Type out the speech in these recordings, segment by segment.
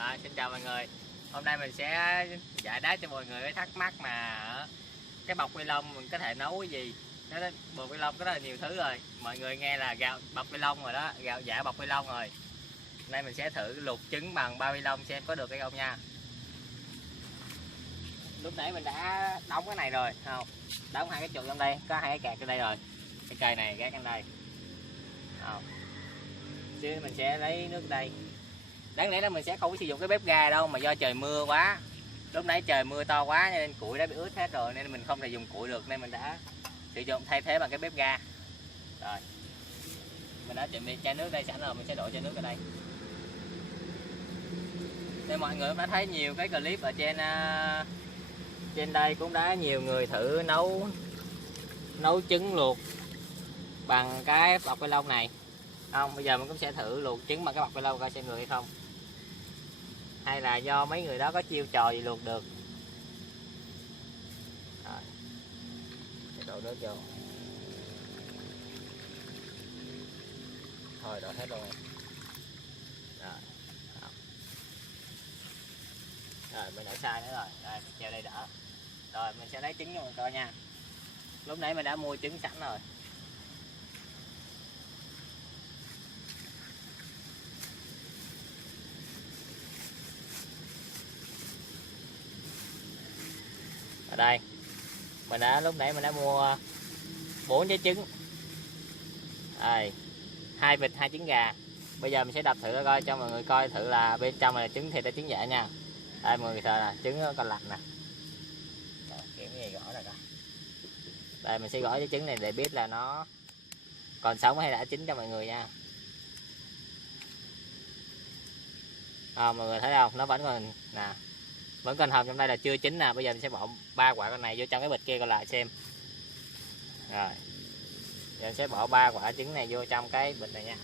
Rồi, xin chào mọi người. Hôm nay mình sẽ giải đáp cho mọi người cái thắc mắc mà cái bọc ni lông mình có thể nấu cái gì. Cái bọc ni lông có rất là nhiều thứ rồi. Mọi người nghe là gạo bọc ni lông rồi đó, gạo giả bọc ni lông rồi. Hôm nay mình sẽ thử luộc trứng bằng bao ni lông xem có được hay không nha. Lúc nãy mình đã đóng cái này rồi, không? Đóng hai cái trụ trong đây, có hai cái cạc trong đây rồi. Cái cây này gác trong đây. Không. Chứ mình sẽ lấy nước đây. Đáng lẽ là mình sẽ không có sử dụng cái bếp ga đâu, mà do trời mưa quá, lúc nãy trời mưa to quá nên củi đã bị ướt hết rồi, nên mình không thể dùng củi được, nên mình đã sử dụng thay thế bằng cái bếp ga. Rồi mình đã chuẩn bị chai nước đây sẵn rồi, mình sẽ đổ chai nước ở đây. Đây mọi người cũng đã thấy nhiều cái clip ở trên đây, cũng đã nhiều người thử nấu trứng luộc bằng cái bọc ni lông này. Không, bây giờ mình cũng sẽ thử luộc trứng bằng cái bọc ni lông coi xem được hay không, hay là do mấy người đó có chiêu trò gì luộc được. Rồi, sẽ đổ nước vô. Thôi đổ hết luôn. Rồi, rồi mình đã sai nữa rồi. Rồi mình treo đây đỡ. Rồi mình sẽ lấy trứng cho mình coi nha. Lúc nãy mình đã mua trứng sẵn rồi. Ở đây lúc nãy mình đã mua 4 trái trứng, đây 2 vịt 2 trứng gà. Bây giờ mình sẽ đập thử coi cho mọi người coi thử là bên trong là trứng thịt hay trứng giả nha. Đây mọi người thấy là trứng còn lạnh nè. Kiểu gì gõ rồi coi. Đây mình sẽ gõ cái trứng này để biết là nó còn sống hay đã chín cho mọi người nha. Mọi người thấy không, nó vẫn còn nè, vẫn còn hồng trong đây là chưa chín nè. Bây giờ mình sẽ bỏ 3 quả con này vô trong cái bịch kia còn lại xem. Rồi giờ mình sẽ bỏ 3 quả trứng này vô trong cái bịch này nha.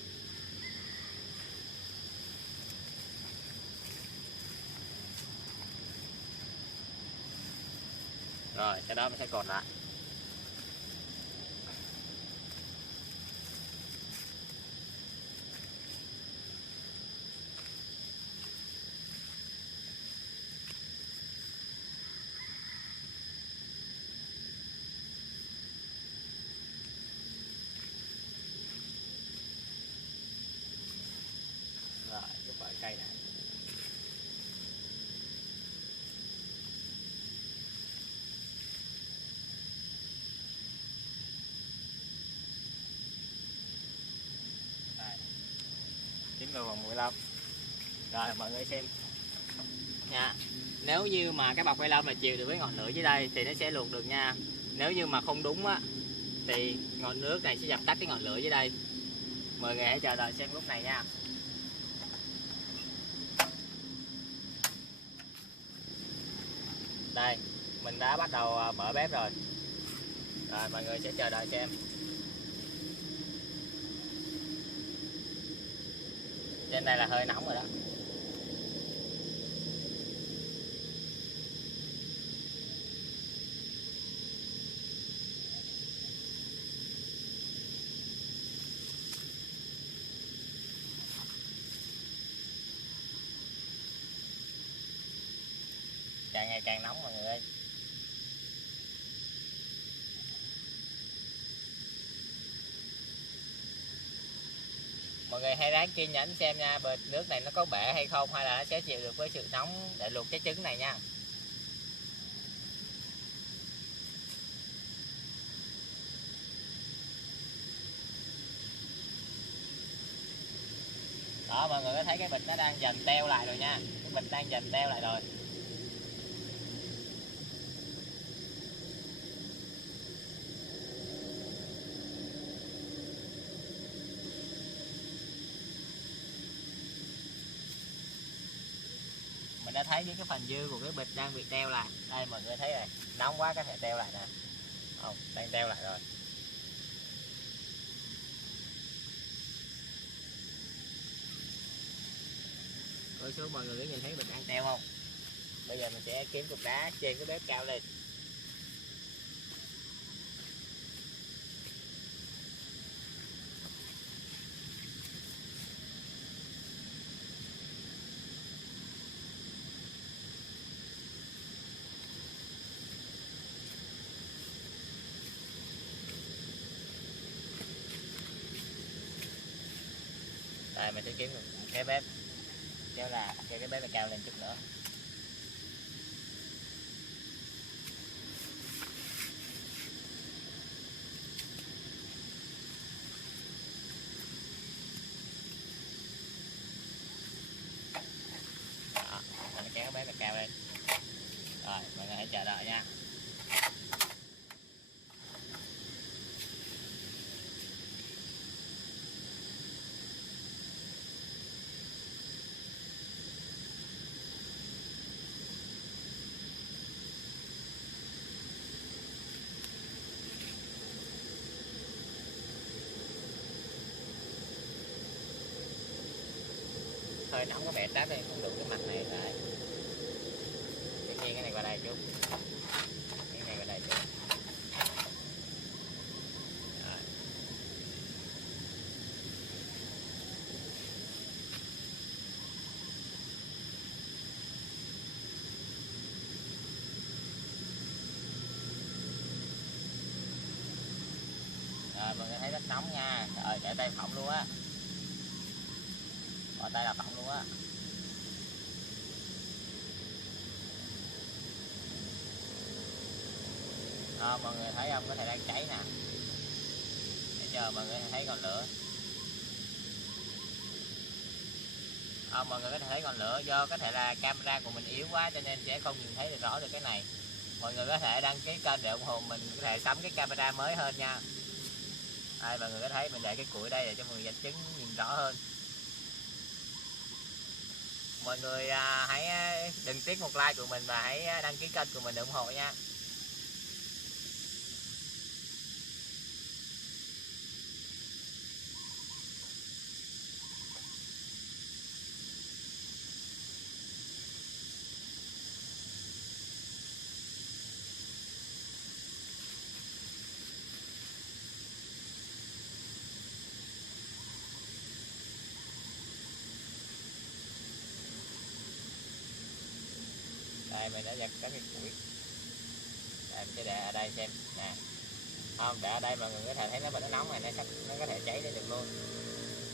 Rồi sau đó mình sẽ cột lại. Rồi giúp vào cây này. Đây, trứng luộc bằng 15. Rồi mọi người xem nha. Nếu như mà cái bọc ni lông là chịu được với ngọn lửa dưới đây thì nó sẽ luộc được nha. Nếu như mà không đúng á thì ngọn nước này sẽ dập tắt cái ngọn lửa dưới đây. Mọi người hãy chờ đợi xem lúc này nha. Đây mình đã bắt đầu mở bếp rồi. Rồi mọi người sẽ chờ đợi xem. Trên đây là hơi nóng rồi đó. Càng ngày càng nóng mọi người ơi. Mọi người hãy ráng kiên nhẫn xem nha, bệt nước này nó có bể hay không, hay là nó sẽ chịu được với sự nóng để luộc cái trứng này nha. Đó mọi người có thấy cái bịch nó đang dần teo lại rồi nha. Cái bịch đang dần teo lại rồi. Mình đã thấy những cái phần dư của cái bịch đang bị teo lại. Đây mọi người thấy rồi, nóng quá có thể teo lại nè. Không, đang teo lại rồi. Coi số mọi người có nhìn thấy bịch đang teo không? Bây giờ mình sẽ kiếm cục đá trên cái bếp cao lên. Đây mình sẽ kiếm một cái bếp, chứ là cái bếp này cao lên chút nữa. Đó, mình kéo bếp này cao lên. Rồi mọi người hãy chờ đợi nha. Hơi nóng có bẻ tát đi, không đủ cái mặt này lại. Cái nghiêng cái này qua đây chút. Cái này qua đây chút. Rồi mọi người thấy rất nóng nha. Rồi để tay phỏng luôn á. Bỏ tay là phỏng luôn á. Mọi người thấy không, có thể đang cháy nè. Để cho mọi người thấy ngọn lửa. Mọi người có thể thấy ngọn lửa, do có thể là camera của mình yếu quá cho nên sẽ không nhìn thấy được rõ được cái này. Mọi người có thể đăng ký kênh để ủng hộ mình, có thể sắm cái camera mới hơn nha. Đây mọi người có thấy mình để cái củi đây để cho mọi người dẫn chứng nhìn rõ hơn. Mọi người hãy đừng tiếc một like của mình và hãy đăng ký kênh của mình để ủng hộ nha. Đây mình đã giật các cái củi. Đây mình sẽ để ở đây xem nè. Không, để ở đây mọi người có thể thấy nó nóng này, nó có thể cháy lên được luôn.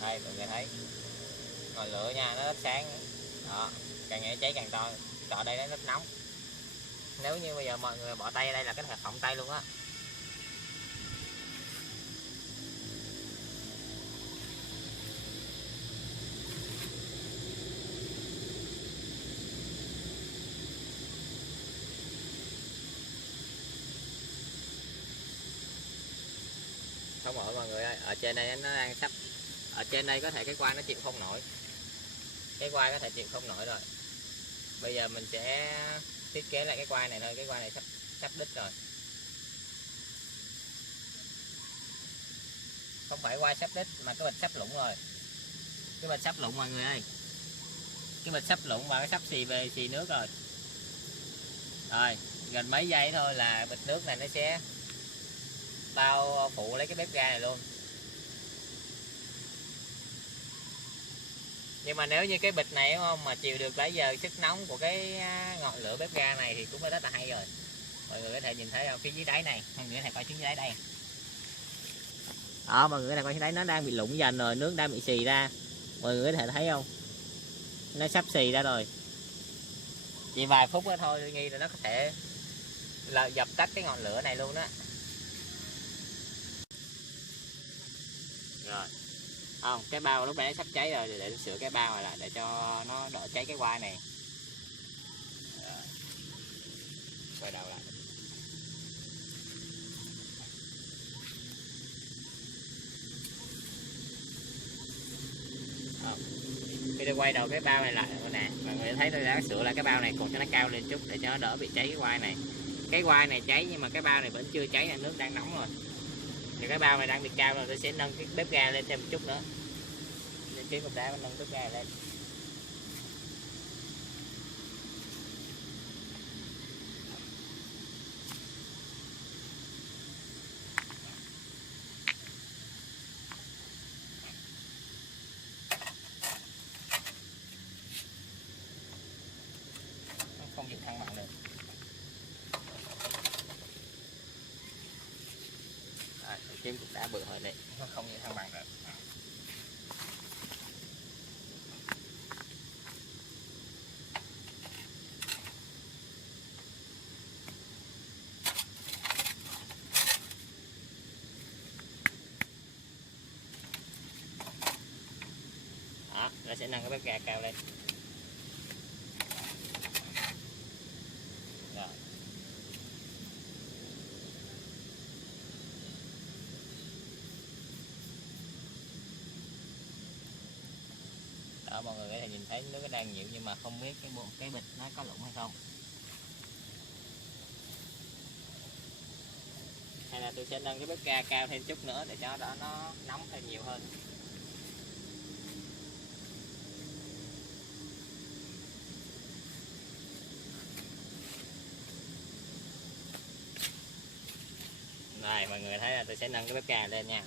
Đây mọi người thấy ngọn lửa nha, nó rất sáng. Đó, càng ngày cháy càng to. Ở đây nó rất nóng. Nếu như bây giờ mọi người bỏ tay ở đây là có thể phỏng tay luôn á. Không ổn mọi người ơi, ở trên đây nó đang sắp, ở trên đây có thể cái quai nó chịu không nổi, cái quai có thể chịu không nổi rồi. Bây giờ mình sẽ thiết kế lại cái quai này thôi, cái quai này sắp đứt rồi. Không phải quai sắp đứt mà cái bịch sắp lủng rồi, cái bịch sắp lủng mọi người ơi, cái bịch sắp lủng và cái sắp xì về xì nước rồi. Rồi gần mấy giây thôi là bịch nước này nó sẽ bao phủ lấy cái bếp ga này luôn. Nhưng mà nếu như cái bịch này đúng không mà chịu được lấy giờ sức nóng của cái ngọn lửa bếp ga này thì cũng rất là hay rồi. Mọi người có thể nhìn thấy ở phía dưới đáy này, mọi người có thể coi phía dưới đáy đây. Đó, mọi người có thể coi phía đáy nó đang bị lủng dần rồi, nước đang bị xì ra. Mọi người có thể thấy không? Nó sắp xì ra rồi. Chỉ vài phút nữa thôi Nghi là nó có thể là dập tắt cái ngọn lửa này luôn đó. Rồi. Không, cái bao lúc nãy sắp cháy rồi, để sửa cái bao này lại để cho nó đỡ cháy cái quai này. Rồi. Quay đầu lại. Khi tôi quay đầu cái bao này lại nè, mọi người thấy tôi đã sửa lại cái bao này cột cho nó cao lên chút để cho nó đỡ bị cháy cái quai này. Cái quai này cháy nhưng mà cái bao này vẫn chưa cháy, là nước đang nóng rồi. Thì cái bao này đang bị cao rồi, tôi sẽ nâng cái bếp ga lên thêm một chút nữa. Để kiếm cục đá nâng bếp ga lên. Không dựng thăng bằng được. Rồi, kiếm cục đá bự hơn đây, nó không dựng thăng bằng được. Đó, nó sẽ nâng cái bếp ga cao lên. Rồi. Đó, mọi người có thể nhìn thấy nước nó đang nhiều nhưng mà không biết cái bịch nó có lủng hay không. Hay là tôi sẽ nâng cái bếp ga cao thêm chút nữa để cho nó nóng thêm nhiều hơn. Rồi mọi người thấy là tôi sẽ nâng cái bếp ga lên nha.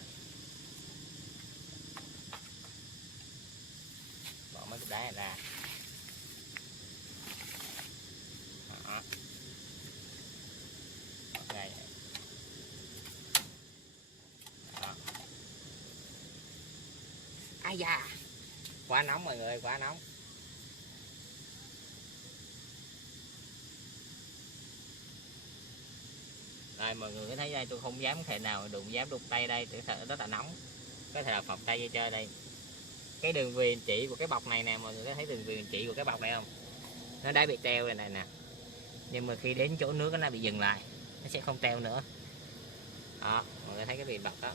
Bỏ mấy cái đá này ra. Đó. Đây. Đó. Ai da, quá nóng mọi người, quá nóng. Rồi mọi người có thấy đây, tôi không dám thể nào dám đụng tay đây, thực sự rất là nóng. Có thể là phọc tay vô chơi đây. Cái đường viền chỉ của cái bọc này nè, mọi người có thấy đường viền chỉ của cái bọc này không? Nó đã bị teo rồi này nè. Nhưng mà khi đến chỗ nước nó bị dừng lại, nó sẽ không teo nữa. Đó, mọi người thấy cái viền bọc đó.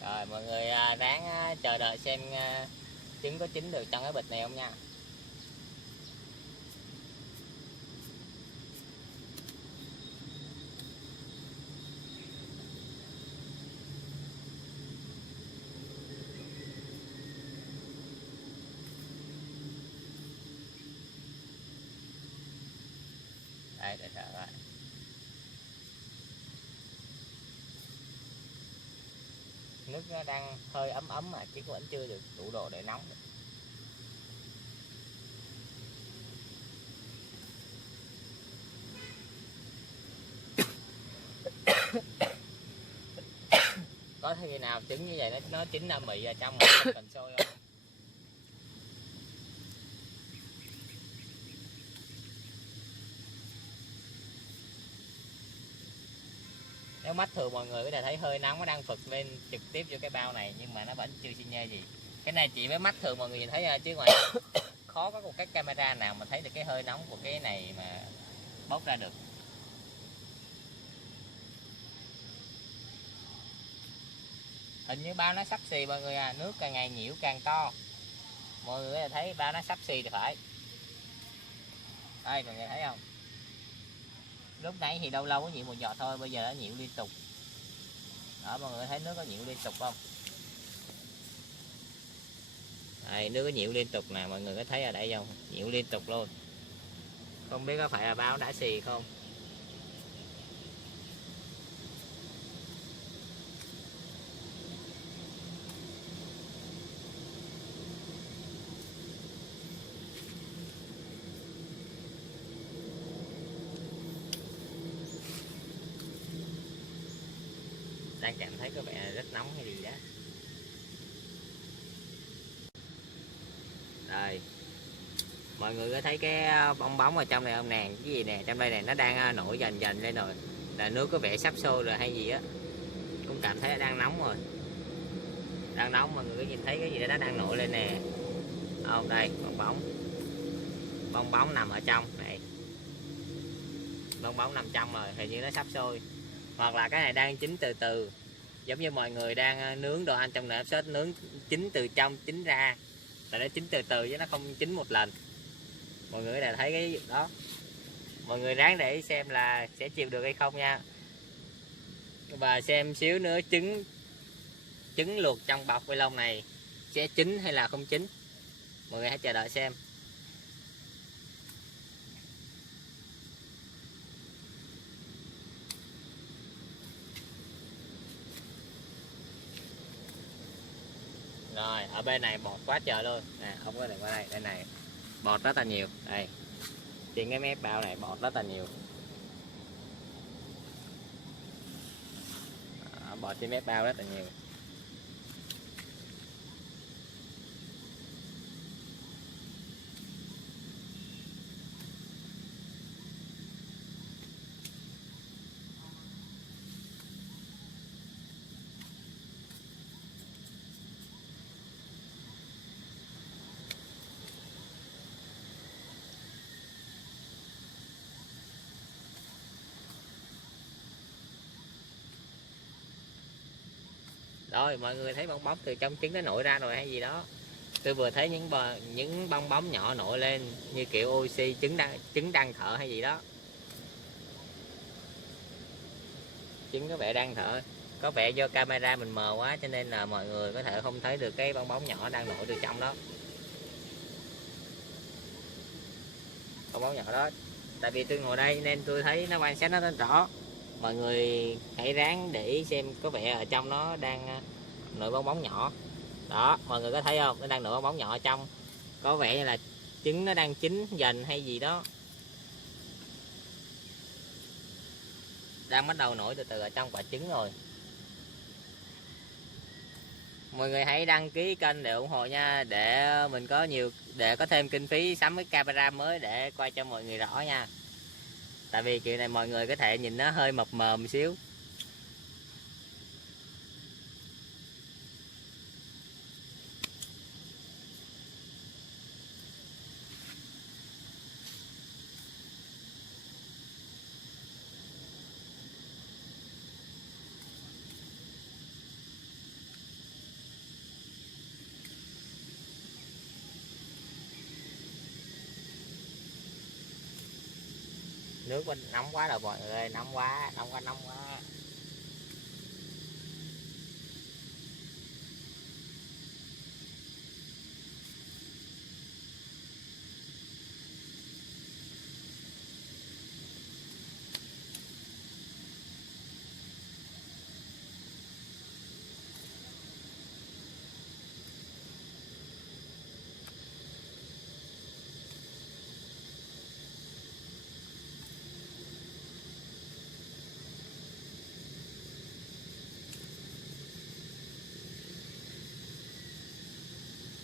Rồi mọi người ráng chờ đợi xem trứng có chín được trong cái bịch này không nha. Đây, để thở lại. Nước nó đang hơi ấm ấm mà chứ vẫn chưa được đủ độ để nóng. Có khi nào trứng như vậy nó chín ra mị ở trong mà không cần sôi không? Nếu mắt thường mọi người có thể thấy hơi nóng nó đang phực lên trực tiếp vô cái bao này nhưng mà nó vẫn chưa xi nhê gì. Cái này chỉ với mắt thường mọi người nhìn thấy ra chứ ngoài khó có một cái camera nào mà thấy được cái hơi nóng của cái này mà bốc ra được. Hình như bao nó sắp xì mọi người à, nước càng ngày nhiễu càng to. Mọi người có thể thấy bao nó sắp xì thì phải. Đây mọi người thấy không? Lúc nãy thì lâu lâu có nhiễu một giọt thôi, bây giờ nó nhiễu liên tục. Đó, mọi người thấy nước có nhiễu liên tục không? Đây, nước có nhiễu liên tục nè, mọi người có thấy ở đây không? Nhiễu liên tục luôn. Không biết có phải là báo đã xì không? Đang cảm thấy có vẻ rất nóng hay gì đó. Đây, mọi người có thấy cái bong bóng ở trong này không nè? Cái gì nè, trong đây này nó đang nổi dần dần lên rồi. Là nước có vẻ sắp sôi rồi hay gì á. Cũng cảm thấy đang nóng rồi. Đang nóng, mọi người có nhìn thấy cái gì đó nó đang nổi lên nè. Không, đây, bong bóng. Bong bóng nằm ở trong này. Bong bóng nằm trong rồi, hình như nó sắp sôi. Hoặc là cái này đang chín từ từ. Giống như mọi người đang nướng đồ ăn trong nồi áp suất, nướng chín từ trong chín ra. Là nó chín từ từ chứ nó không chín một lần. Mọi người đã thấy cái đó. Mọi người ráng để xem là sẽ chịu được hay không nha. Và xem xíu nữa trứng luộc trong bọc ni lông này sẽ chín hay là không chín. Mọi người hãy chờ đợi xem. Rồi, ở bên này bọt quá trời luôn. Nè, không có này qua đây, đây này. Bọt rất là nhiều. Đây. Trên cái mép bao này bọt rất là nhiều. Đó, bọt trên mép bao rất là nhiều. Rồi mọi người thấy bong bóng từ trong trứng nó nổi ra rồi hay gì đó. Tôi vừa thấy những bong bóng nhỏ nổi lên như kiểu oxy, trứng đang thở hay gì đó. Trứng có vẻ đang thở. Có vẻ do camera mình mờ quá cho nên là mọi người có thể không thấy được cái bong bóng nhỏ đang nổi từ trong đó. Bong bóng nhỏ đó. Tại vì tôi ngồi đây nên tôi thấy nó quan sát nó rõ. Mọi người hãy ráng để ý xem, có vẻ ở trong nó đang nổi bong bóng nhỏ. Đó, mọi người có thấy không? Nó đang nổi bong bóng nhỏ ở trong. Có vẻ như là trứng nó đang chín dần hay gì đó. Đang bắt đầu nổi từ từ ở trong quả trứng rồi. Mọi người hãy đăng ký kênh để ủng hộ nha, để có thêm kinh phí sắm cái camera mới để quay cho mọi người rõ nha. Tại vì chuyện này mọi người có thể nhìn nó hơi mập mờ một xíu. Nước bên nóng quá rồi mọi người, nóng quá.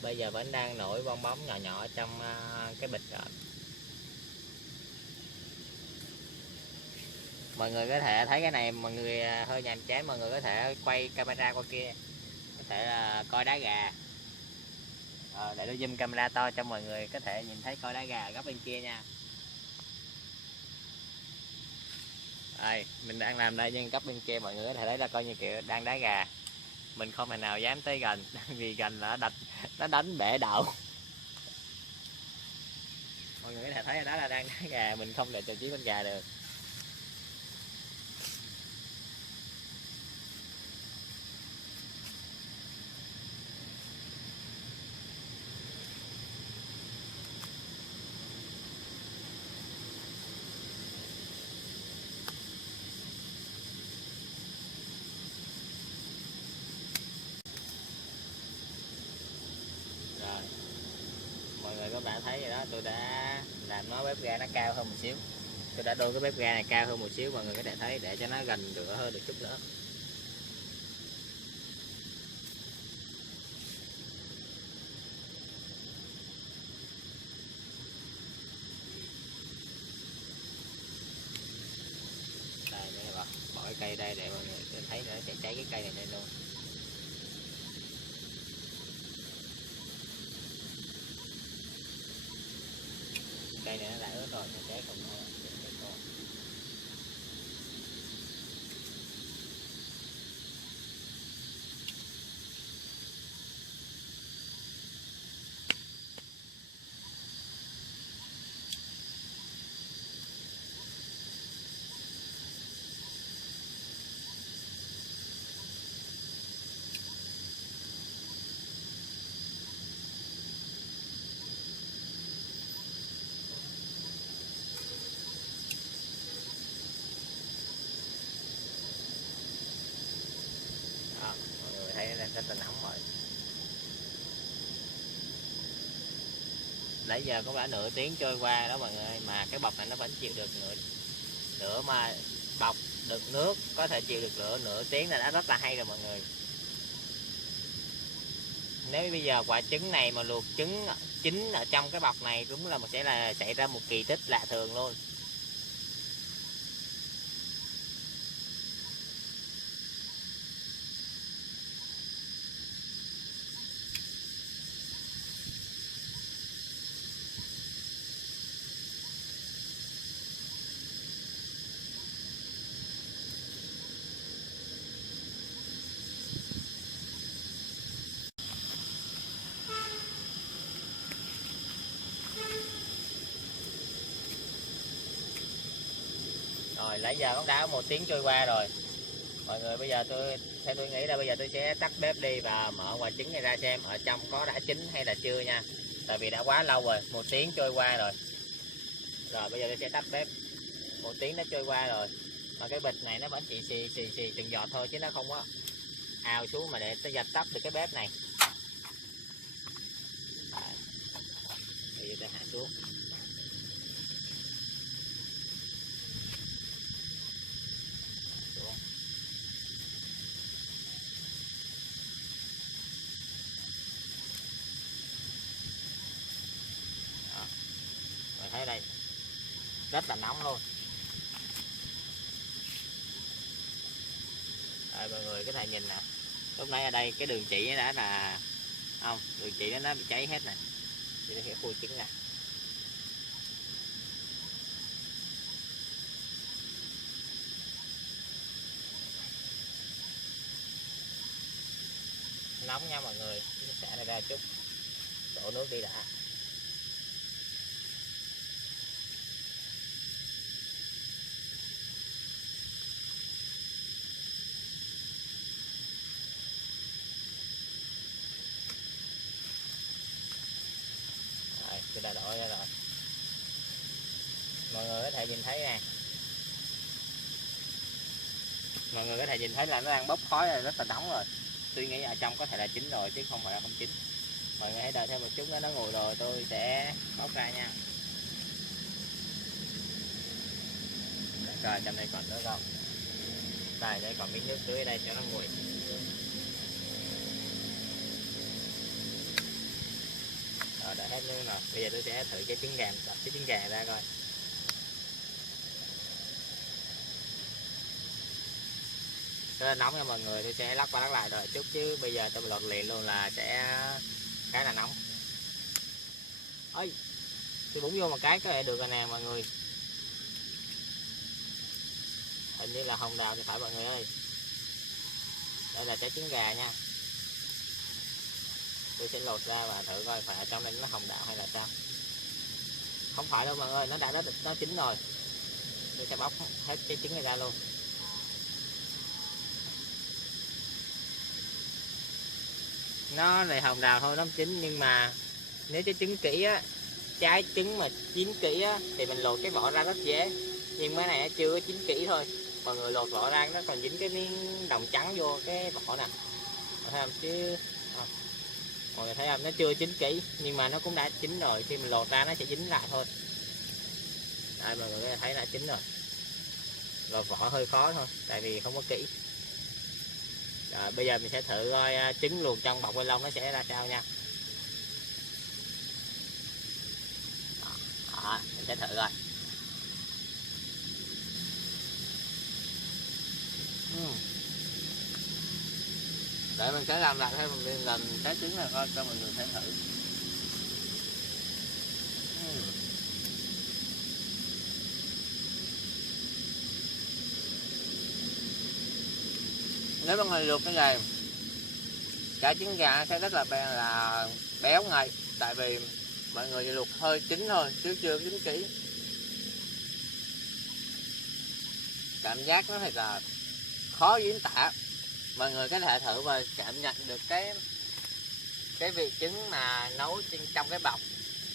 Bây giờ vẫn đang nổi bong bóng nhỏ nhỏ trong cái bịch rồi. Mọi người có thể thấy cái này, mọi người hơi nhàm chán, mọi người có thể quay camera qua kia, có thể là coi đá gà. Để tôi zoom camera to cho mọi người có thể nhìn thấy coi đá gà ở góc bên kia nha. Đây, mình đang làm đây nhưng góc bên kia mọi người có thể thấy là coi như kiểu đang đá gà. Mình không thể nào dám tới gần vì gần là nó đánh bể đậu. Mọi người có thể thấy đó là đang đá gà, mình không để cho chiếc con gà được. Rồi, mọi người các bạn thấy rồi đó, tôi đã làm nó bếp ga nó cao hơn một xíu. Tôi đã đôi cái bếp ga này cao hơn một xíu, mọi người có thể thấy, để cho nó gần lửa hơn được chút nữa. Đây, đây bỏ cái cây đây để mọi người thấy nó sẽ cháy cái cây này lên luôn. Cây này nó đã ướt rồi, nó cháy không nữa. Đó, mọi người thấy nó rất là nóng rồi. Nãy giờ cũng đã nửa tiếng trôi qua đó mọi người, mà cái bọc này nó vẫn chịu được nửa mà bọc được nước, có thể chịu được lửa nửa tiếng là đã rất là hay rồi mọi người. Nếu bây giờ quả trứng này mà luộc trứng chín ở trong cái bọc này cũng là xảy ra một kỳ tích lạ thường luôn. Rồi nãy giờ cũng đã 1 tiếng trôi qua rồi. Mọi người bây giờ theo tôi nghĩ là bây giờ tôi sẽ tắt bếp đi và mở quả trứng này ra xem ở trong có đã chín hay là chưa nha. Tại vì đã quá lâu rồi, 1 tiếng trôi qua rồi. Rồi bây giờ tôi sẽ tắt bếp. 1 tiếng đã trôi qua rồi. Mà cái bịch này nó vẫn chỉ xì từng giọt thôi chứ nó không có ào xuống mà để tôi dập tắt được cái bếp này. Bây giờ tôi hạ xuống. Thấy đây rất là nóng luôn. Đây, mọi người có thể nhìn nè, lúc nãy ở đây cái đường chỉ đã là không, đường chỉ nó bị cháy hết nè. Thì tôi sẽ khui trứng ra. Nóng nha mọi người, xả này ra chút, đổ nước đi đã. Tôi đã đổ ra rồi. Mọi người có thể nhìn thấy nè, mọi người có thể nhìn thấy là nó đang bốc khói là rất là nóng rồi. Tôi nghĩ ở trong có thể là chín rồi chứ không phải là không chín. Mọi người hãy đợi thêm một chút nữa nó nguội rồi tôi sẽ bóc ra nha. Rồi trong đây còn nữa không? Đây, để còn miếng nước tưới ở đây cho nó nguội. Rồi đã hết nước rồi. Bây giờ tôi sẽ thử cái trứng gà, đập cái trứng gà ra coi. Rất là nóng nha mọi người, tôi sẽ lắc qua lắc lại đợi chút chứ bây giờ tôi lột liền luôn là sẽ khá là nóng. Ơi, tôi búng vô một cái có thể được rồi nè mọi người. Hình như là hồng đào thì phải mọi người ơi. Đây là trái trứng gà nha. Tôi sẽ lột ra và thử coi phải ở trong đây nó hồng đào hay là sao. Không phải đâu mọi người, nó chín rồi. Tôi sẽ bóc hết trái trứng này ra luôn. Nó là hồng đào thôi, nó chín nhưng mà nếu trái trứng kỹ á, trái trứng mà chín kỹ á thì mình lột cái vỏ ra rất dễ. Nhưng cái này chưa có chín kỹ thôi. Mọi người lột vỏ ra nó còn dính cái miếng đồng trắng vô cái vỏ nè. Thấy không chứ? Mọi người thấy không? Nó chưa chín kỹ nhưng mà nó cũng đã chín rồi, khi mình lột ra nó sẽ dính lại thôi. Đây mọi người thấy đã chín rồi. Lột vỏ hơi khó thôi, tại vì không có kỹ. Rồi bây giờ mình sẽ thử coi trứng luộc trong bọc ni lông nó sẽ ra sao nha. Đó, mình sẽ thử coi. Để mình sẽ làm lại thêm một lần trái trứng này coi cho mọi người thấy thử. Nếu mọi người luộc cái này, trái trứng gà sẽ rất là béo ngay, tại vì mọi người luộc hơi chín thôi chứ chưa chín kỹ. Cảm giác nó thật là khó diễn tả. Mọi người có thể thử và cảm nhận được cái vị trứng mà nấu trong cái bọc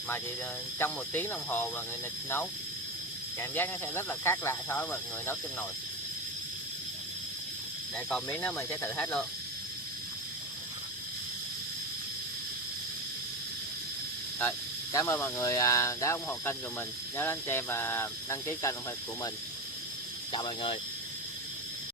mà chỉ trong 1 tiếng đồng hồ mà người nấu, cảm giác nó sẽ rất là khác lạ so với mọi người nấu trên nồi. Để còn miếng đó mình sẽ thử hết luôn. Rồi, cảm ơn mọi người đã ủng hộ kênh của mình, nhớ đánh xem và đăng ký kênh của mình. Chào mọi người.